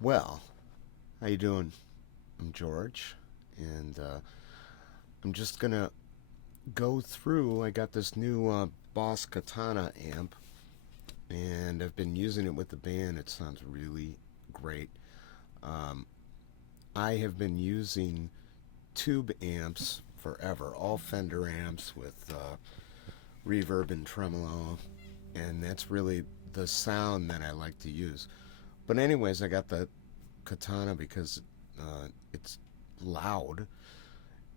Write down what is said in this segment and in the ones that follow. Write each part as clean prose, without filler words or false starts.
Well, how you doing? I'm George, and I'm just gonna go through. I got this new Boss Katana amp, and I've been using it with the band. It sounds really great. Um, I have been using tube amps forever, all Fender amps with reverb and tremolo, and that's really the sound that I like to use. But anyways, I got the Katana because it's loud.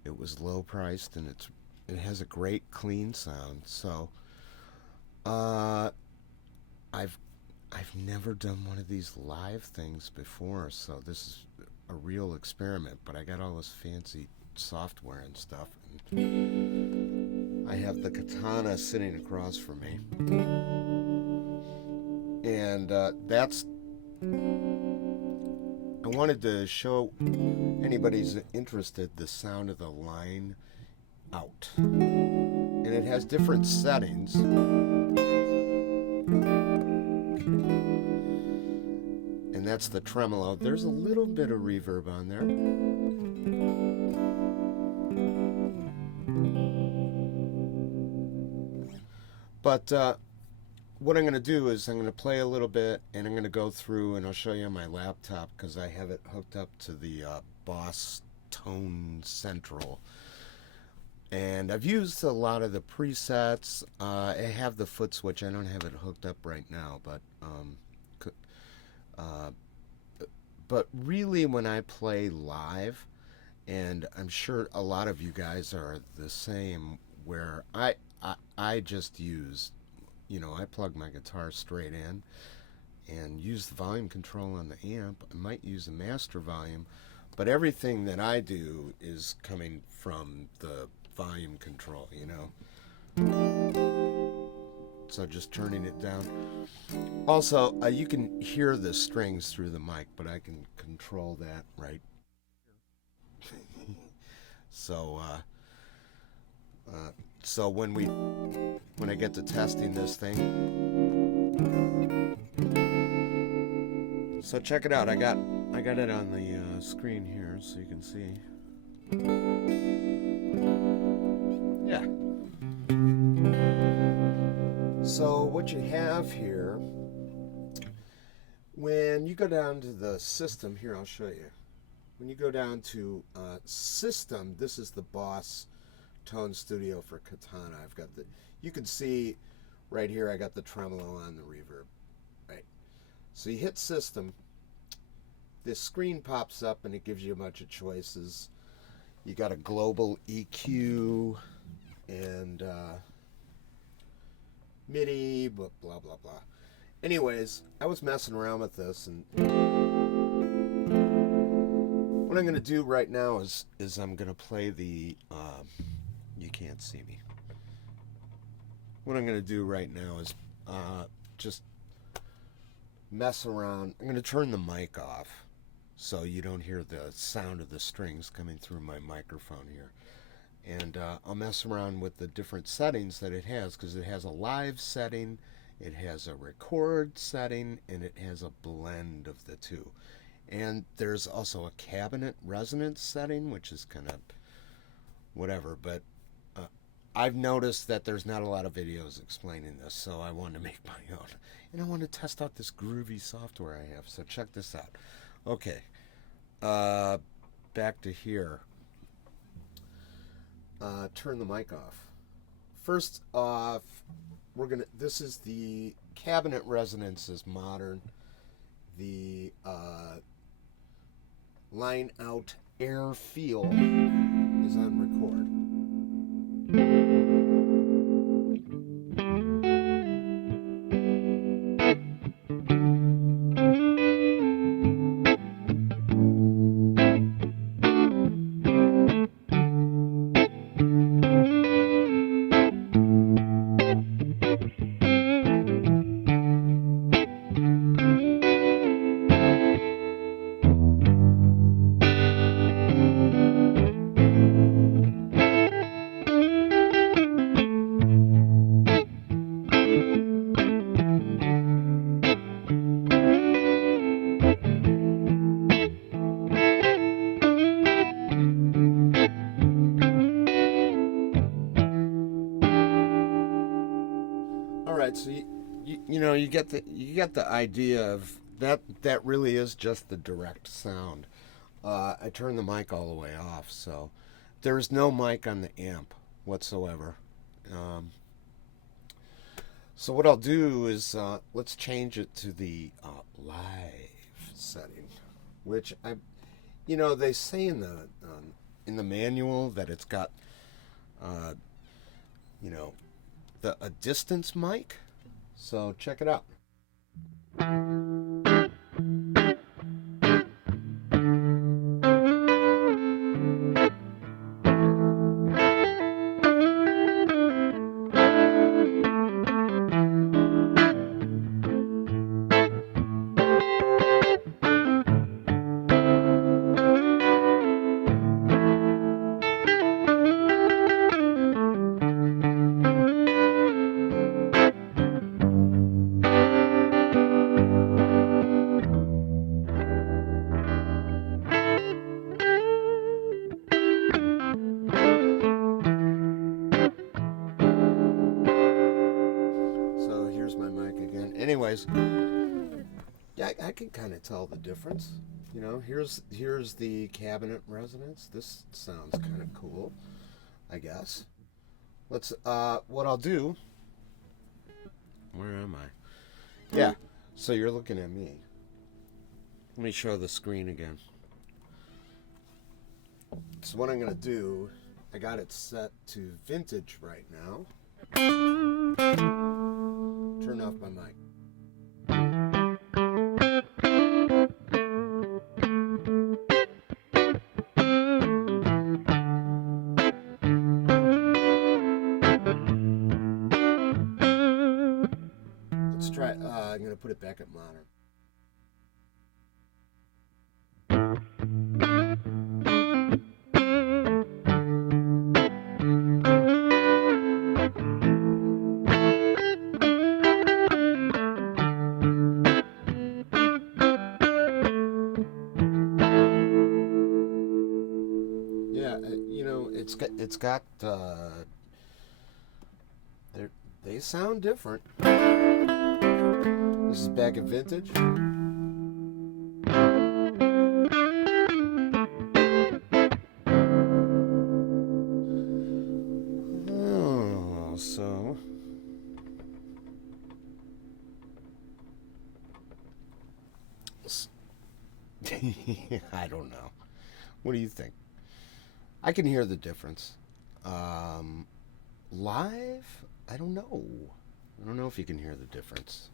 It was low priced and it has a great clean sound. So uh, I've I've never done one of these live things before, so this is a real experiment. But I got all this fancy software and stuff, and I have the Katana sitting across from me, and that's I wanted to show anybody's interested the sound of the line out. And it has different settings. And that's the tremolo. There's a little bit of reverb on there. But what I'm going to do is I'm going to play a little bit and I'm going to go through and I'll show you on my laptop because I have it hooked up to the Boss Tone Central. And I've used a lot of the presets. I have the foot switch. I don't have it hooked up right now, uh, but really when I play live, and I'm sure a lot of you guys are the same, where I just use, I plug my guitar straight in and use the volume control on the amp. I might use a master volume, but everything that I do is coming from the volume control. So just turning it down. Also, you can hear the strings through the mic, but I can control that right. So, so when I get to testing this thing, so check it out. I got it on the screen here, so you can see. Yeah. So what you have here, when you go down to the system, here I'll show you. When you go down to system, this is the Boss Tone Studio for Katana. You can see right here I got the tremolo on the reverb. Right. So you hit system, this screen pops up and it gives you a bunch of choices. You got a global EQ and MIDI, blah, blah, blah, blah. Anyways, I was messing around with this, and what I'm going to do right now is I'm going to play the, you can't see me. What I'm going to do right now is just mess around. I'm going to turn the mic off so you don't hear the sound of the strings coming through my microphone here. And I'll mess around with the different settings that it has, because it has a live setting, it has a record setting, and it has a blend of the two. And there's also a cabinet resonance setting, which is kind of whatever, but I've noticed that there's not a lot of videos explaining this, so I wanted to make my own. And I want to test out this groovy software I have, so check this out. Okay, back to here. Turn the mic off. First off, this is the cabinet resonance is modern. The line out air feel is on record. you get the idea of that. That really is just the direct sound. I turned the mic all the way off, so there is no mic on the amp whatsoever. Um, so what I'll do is let's change it to the live setting, which they say in the manual that it's got uh, you know a distance mic. So check it out. So here's my mic again. Anyways, yeah, I can kind of tell the difference. Here's the cabinet resonance. This sounds kind of cool, I guess. Let's what I'll do. Where am I? Yeah. So you're looking at me. Let me show the screen again. So what I'm gonna do, I got it set to vintage right now. Turn off my mic. Let's try. I'm gonna put it back at modern. Yeah, it's got they sound different. This is back at vintage. Oh, so I don't know. What do you think? I can hear the difference. Live, I don't know. I don't know if you can hear the difference.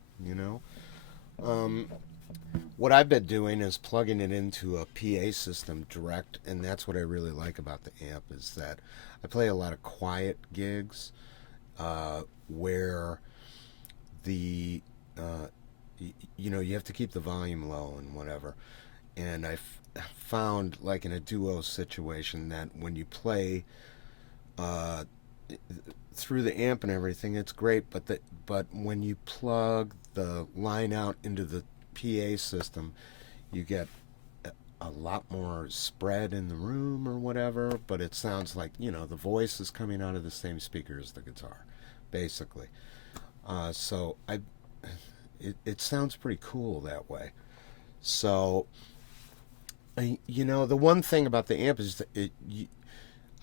What I've been doing is plugging it into a PA system direct, and that's what I really like about the amp is that I play a lot of quiet gigs where the you have to keep the volume low and whatever. And I found, like in a duo situation, that when you play uh, through the amp and everything, it's great. But when you plug the line out into the PA system, you get a lot more spread in the room or whatever. But it sounds like the voice is coming out of the same speaker as the guitar, basically. So it sounds pretty cool that way. So the one thing about the amp is that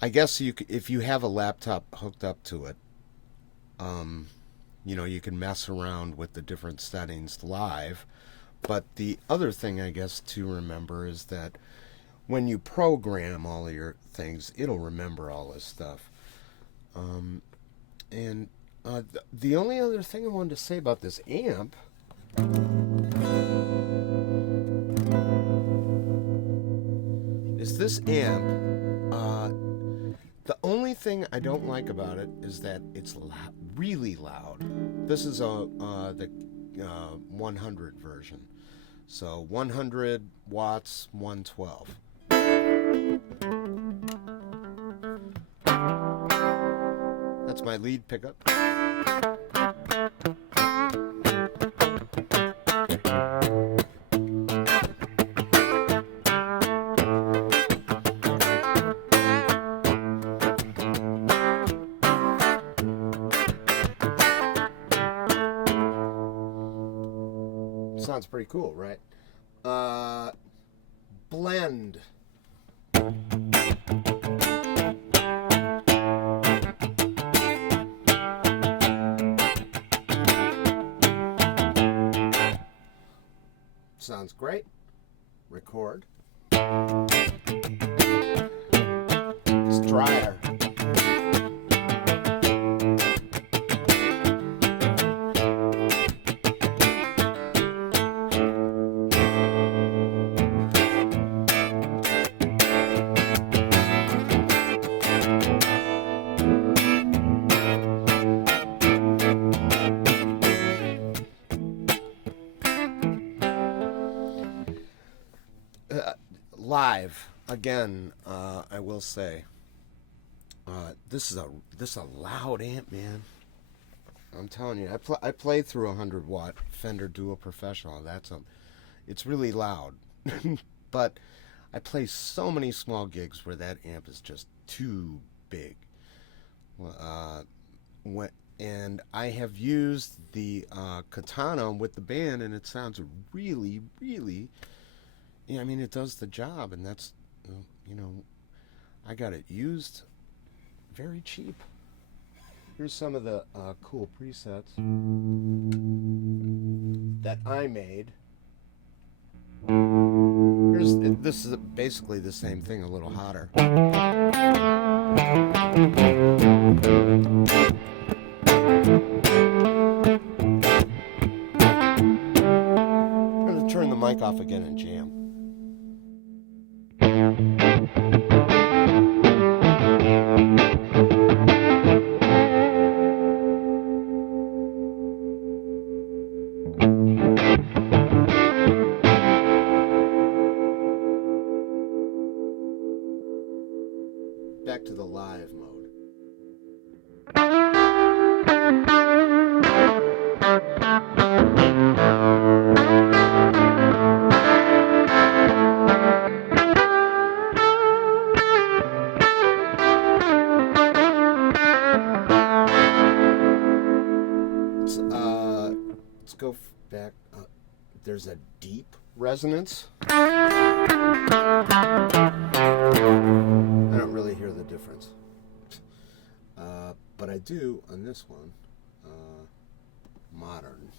I guess if you have a laptop hooked up to it, you can mess around with the different settings live. But the other thing, I guess, to remember is that when you program all of your things, it'll remember all this stuff. And the only other thing I wanted to say about this amp is this amp. The only thing I don't like about it is that it's really loud. This is the 100 version. So 100 watts, 112. That's my lead pickup. Sounds pretty cool, right? Blend. Sounds great. Record. It's drier. Live again, I will say, this is a loud amp, man. I'm telling you, I play through a 100-watt Fender Dual Professional. It's really loud, but I play so many small gigs where that amp is just too big. And I have used the Katana with the band, and it sounds really, really. Yeah, I mean, it does the job, and that's, I got it used very cheap. Here's some of the cool presets that I made. This is basically the same thing, a little hotter. I'm going to turn the mic off again and jam. Back to the live mode. Let's go back. There's a deep resonance. I don't really hear the difference, but I do on this one. Modern.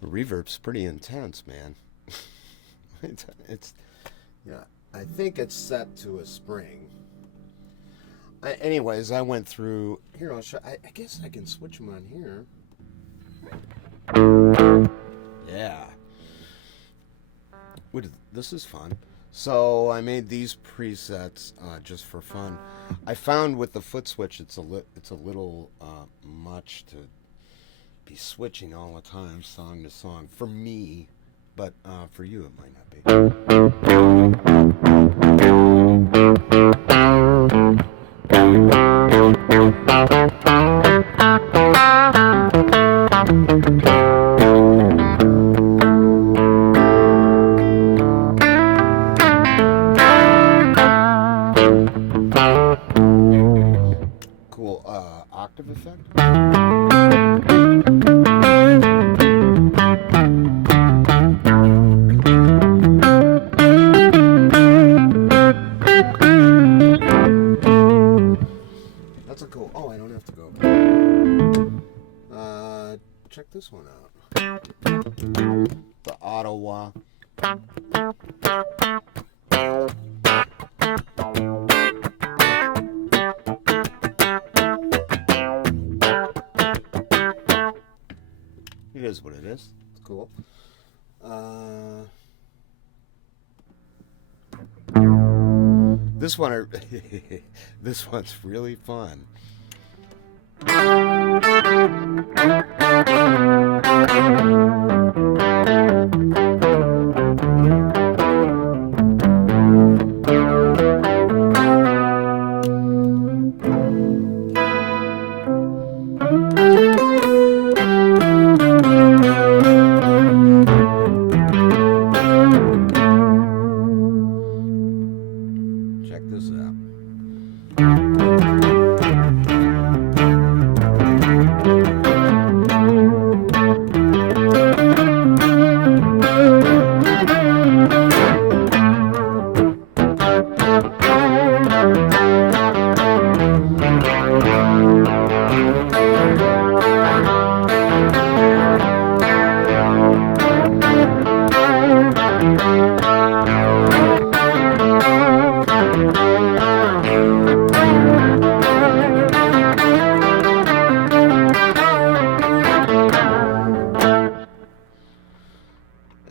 The reverb's pretty intense, man. It's yeah. I think it's set to a spring. Anyways, I went through here. I'll show. I guess I can switch them on here. Yeah. This is fun. So I made these presets just for fun. I found with the foot switch, it's a little much to be switching all the time, song to song, for me. But for you, it might not be. Cool octave effect. Check this one out. The Ottawa. It is what it is. It's cool. This one, this one's really fun.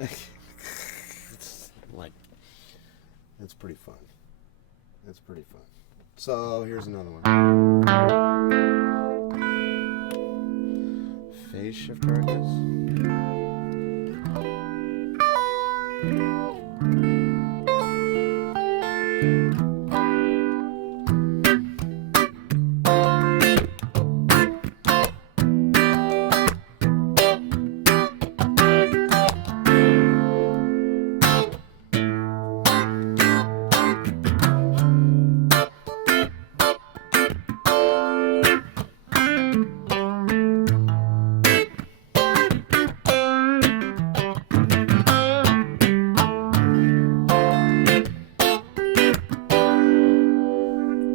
It's like, it's pretty fun. It's pretty fun. So here's another one. Phase shifter, I guess.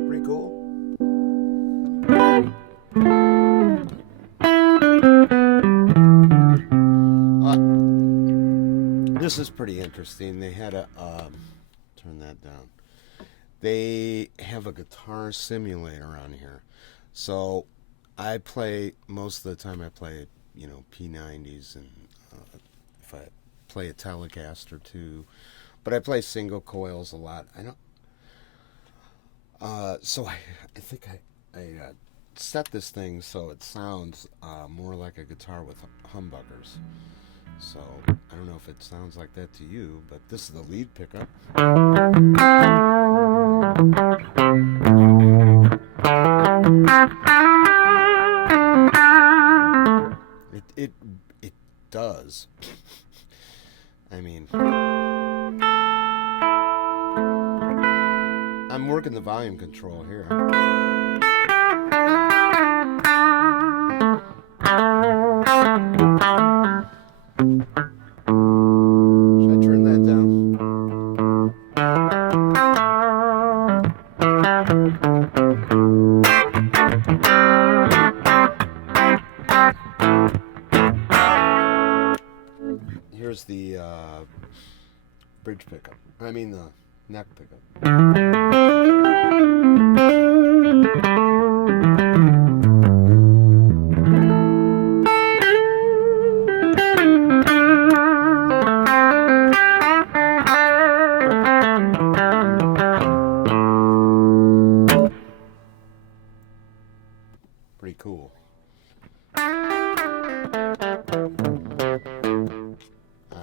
Pretty cool. This is pretty interesting. They had a turn that down. They have a guitar simulator on here. So I play, most of the time I play, you know, P90s, and if I play a Telecaster too. But I play single coils a lot. I don't. So I think I set this thing so it sounds more like a guitar with humbuckers. So I don't know if it sounds like that to you, but this is the lead pickup. It does. I mean, I'm working the volume control here. Should I turn that down? Here's the bridge pickup. I mean the neck pickup. Pretty cool. I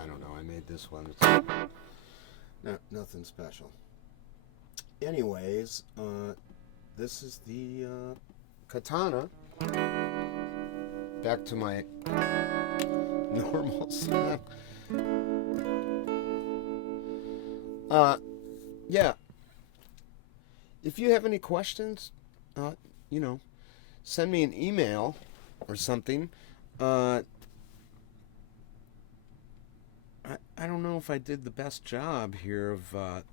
don't know. I made this one. It's nothing special. Anyways, this is the Katana. Back to my normal sound. Yeah. If you have any questions, you know, send me an email or something. I don't know if I did the best job here of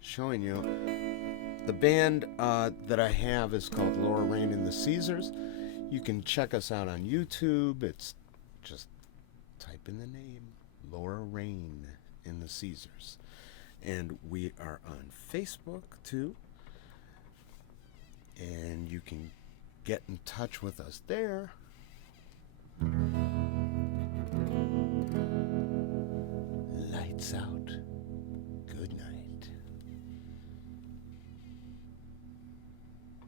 showing you. The band that I have is called Laura Rain and the Caesars. You can check us out on YouTube. It's just type in the name, Laura Rain and the Caesars. And we are on Facebook too. And you can get in touch with us there. Lights out.